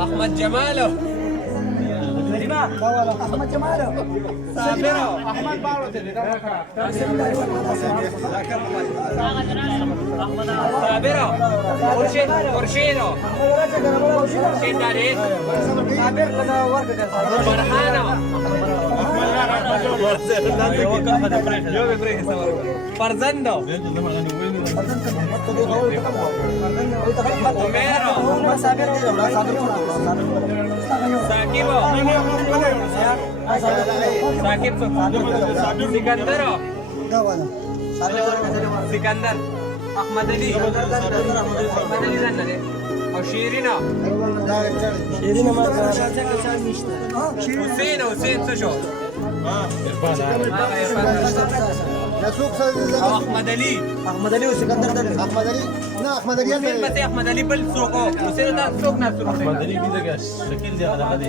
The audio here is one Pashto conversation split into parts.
احمد جمالو احمد جمالو صابرو احمد بارو صابرو خورشیدو خورشید داری صابر لنا ورقه فرحانو فرزندو عميرو ساكيبو ساكيب سكندرو سكندر احمد علي احمد علي زنده او شيرينو شيرين ما حسين څه شو احمد علي احمد علي وسكندر ده احمد علي نه احمد علي حسين بس احمد علي بل څوک حسين دا څوک نه څوک احمد علي دې دغه شکل دی هغه دی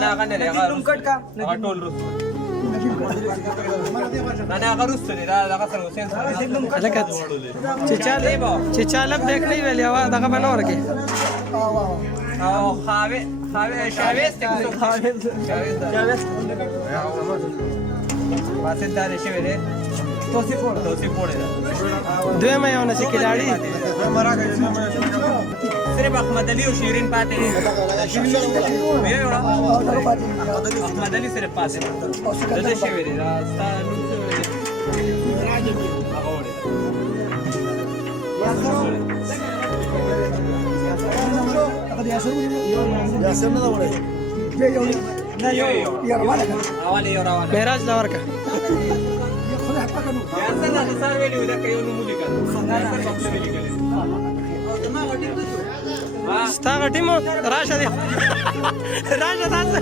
نه غنه هغه لونکټ کا ټول روس نه هغه روس دی دا هغه سره حسين سره لکه چې چالک دیک نه ویل یو دغه بنور کې او خاوي شاويس ته شاويس واسه دا شوی دی توصیف وړه دوی مې یو نسی کلاړي صرف احمد علي او شیرین پاتې دي احمد علي صرف پاتې دي دا شوی دی دا ستاسو یاسر نه وړي معراج لا ورکه یاسر دا سار ویلو دا کيو نو مولي کړه یاسر په خپل ویلي کړه ستا غټیمو راشه دی راشه تاسو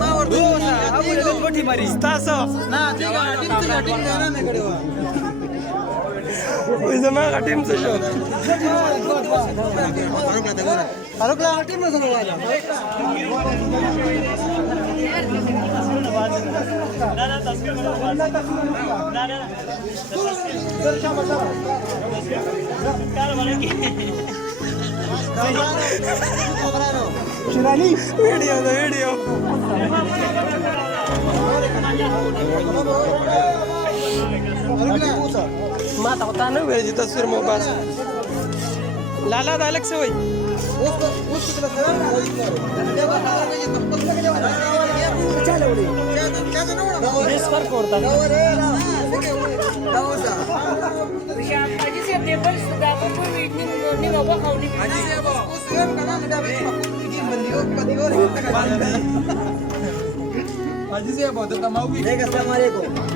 ما ورته ابو له وټي مری تاسو نه دیګه ټیم ته ټیم نه نه کړو وې زما غټیم څه شو فاروق لا ټیم نه سره شرانی ویډیو دا ویډیو ما ته وتا نه وې چې تصویر مو بس لالا دا الک څه وای بیس پر کوړتا حاجی صاحب ته ما وی Assalamualaikum.